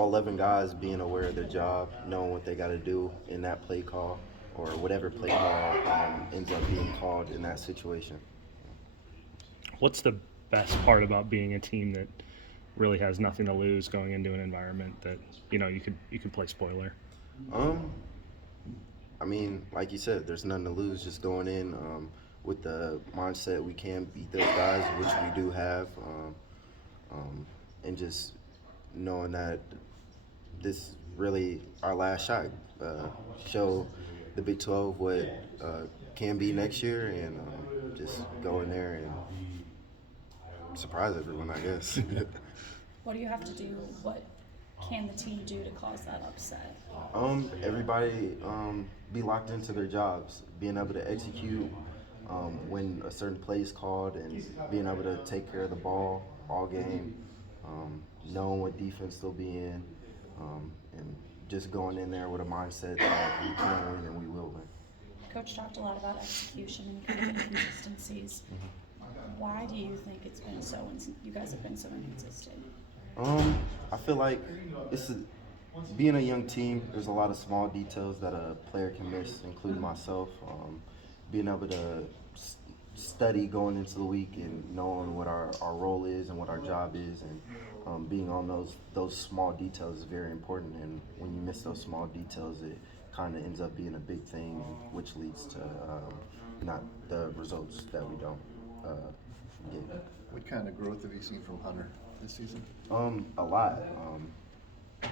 all 11 guys being aware of their job, knowing what they got to do in that play call or whatever play call ends up being called in that situation. What's the best part about being a team that really has nothing to lose going into an environment that you could play spoiler? Um, I mean, like you said, there's nothing to lose. Just going in with the mindset we can beat those guys, which we do have, and just knowing that this really our last shot. Show the Big 12 what can be next year, and just go in there and surprise everyone, I guess. What do you have to do? What can the team do to cause that upset? Everybody be locked into their jobs, being able to execute when a certain play is called, and being able to take care of the ball all game, knowing what defense they'll be in, and just going in there with a mindset that we can win and we will win. Coach talked a lot about execution and kind of inconsistencies. Why do you think it's been so? You guys have been so inconsistent. I feel like being a young team, there's a lot of small details that a player can miss, including myself. Being able to study going into the week and knowing what our role is and what our job is, and being on those small details is very important. And when you miss those small details, it kind of ends up being a big thing, which leads to not the results that we don't get. What kind of growth have you seen from Hunter this season? A lot.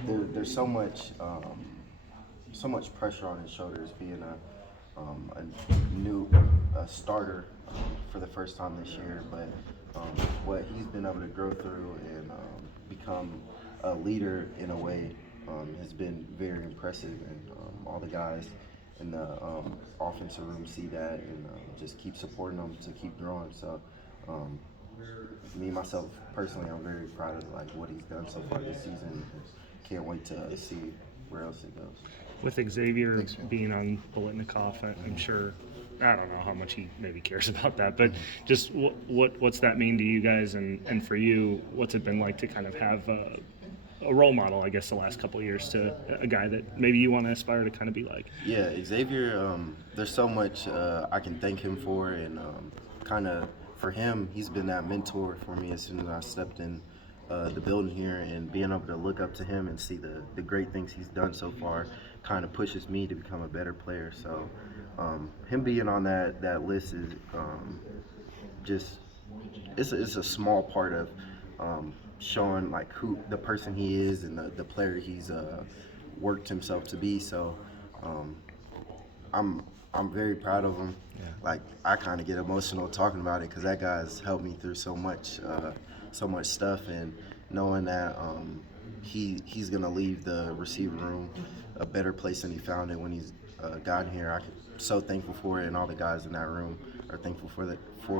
There's so much pressure on his shoulders being a new starter for the first time this year. But what he's been able to grow through and become a leader in a way has been very impressive. And all the guys in the offensive room see that and just keep supporting him to keep growing. So. Me myself personally, I'm very proud of what he's done so far this season. Can't wait to see where else it goes. With Xavier being on Bolitnikoff, I'm sure, I don't know how much he maybe cares about that, but just what's that mean to you guys, and for you, what's it been like to kind of have a role model, I guess, the last couple of years to a guy that maybe you want to aspire to kind of be like? Yeah, Xavier, there's so much I can thank him for, and kind of for him, he's been that mentor for me as soon as I stepped in the building here, and being able to look up to him and see the great things he's done so far kind of pushes me to become a better player. So him being on that list is just it's a small part of showing who the person he is and the player he's worked himself to be. So I'm very proud of him. Yeah. I kind of get emotional talking about it because that guy's helped me through so much stuff, and knowing that he's gonna leave the receiver room a better place than he found it when he's gotten here. I'm so thankful for it, and all the guys in that room are thankful for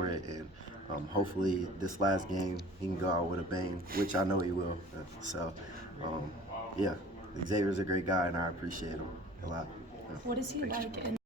it, and hopefully this last game he can go out with a bang, which I know he will. So yeah, Xavier's a great guy, and I appreciate him a lot. Yeah. What is he like in